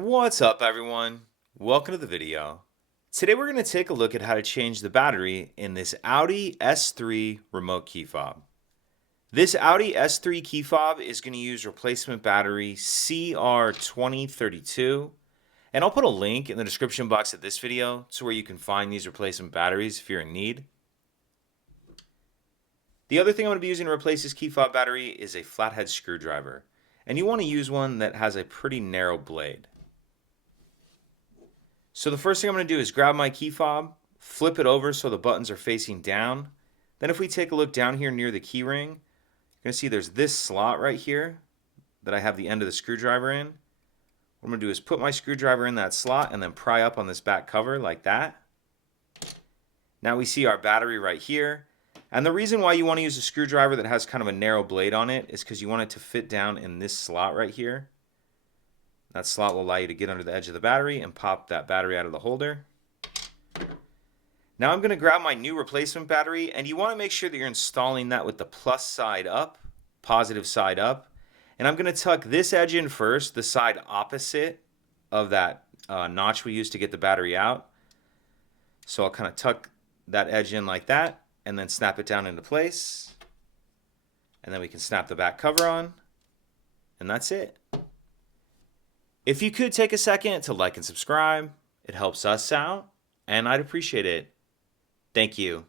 What's up, everyone? Welcome to the video. Today we're going to take a look at how to change the battery in this Audi S3 remote key fob. This Audi S3 key fob is going to use replacement battery CR2032, and I'll put a link in the description box of this video to where you can find these replacement batteries if you're in need. The other thing I'm going to be using to replace this key fob battery is a flathead screwdriver, and you want to use one that has a pretty narrow blade. So the first thing I'm going to do is grab my key fob, flip it over so the buttons are facing down. Then if we take a look down here near the key ring, you're going to see there's this slot right here that I have the end of the screwdriver in. What I'm going to do is put my screwdriver in that slot and then pry up on this back cover like that. Now we see our battery right here. And the reason why you want to use a screwdriver that has kind of a narrow blade on it is because you want it to fit down in this slot right here. That slot will allow you to get under the edge of the battery and pop that battery out of the holder. Now I'm going to grab my new replacement battery, and you want to make sure that you're installing that with the plus side up, positive side up. And I'm going to tuck this edge in first, the side opposite of that notch we used to get the battery out. So I'll kind of tuck that edge in like that and then snap it down into place. And then we can snap the back cover on, and that's it. If you could take a second to like and subscribe, it helps us out, and I'd appreciate it. Thank you.